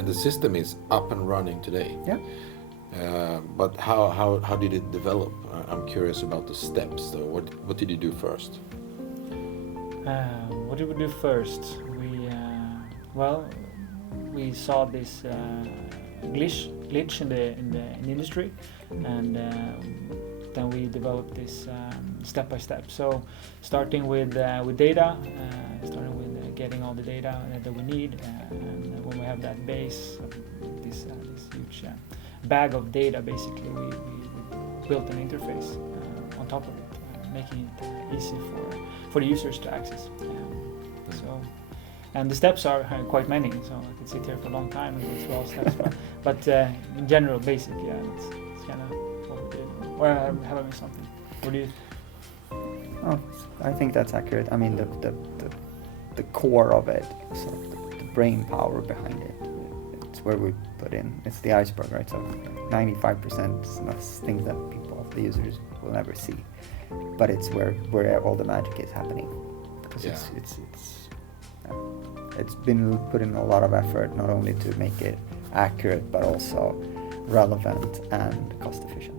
And the system is up and running today. Yeah. But how did it develop? I'm curious about the steps. So what did you do first? What did we do first? We saw this glitch in the industry, and then we developed this step by step. So starting with data, starting with getting all the data that we need, and when we have that base, this huge bag of data, basically we built an interface on top of it, making it easy for the users to access. And the steps are quite many, so I could sit here for a long time and go through all steps. but in general, basic, it's kind of what we did. Or have I missed something? What do you? Oh, I think that's accurate. I mean, the core of it, sort of the brain power behind it, it's where we put in. It's the iceberg, right? So 95% is things that the users will never see, but it's where all the magic is happening, because it's been put in a lot of effort, not only to make it accurate but also relevant and cost efficient.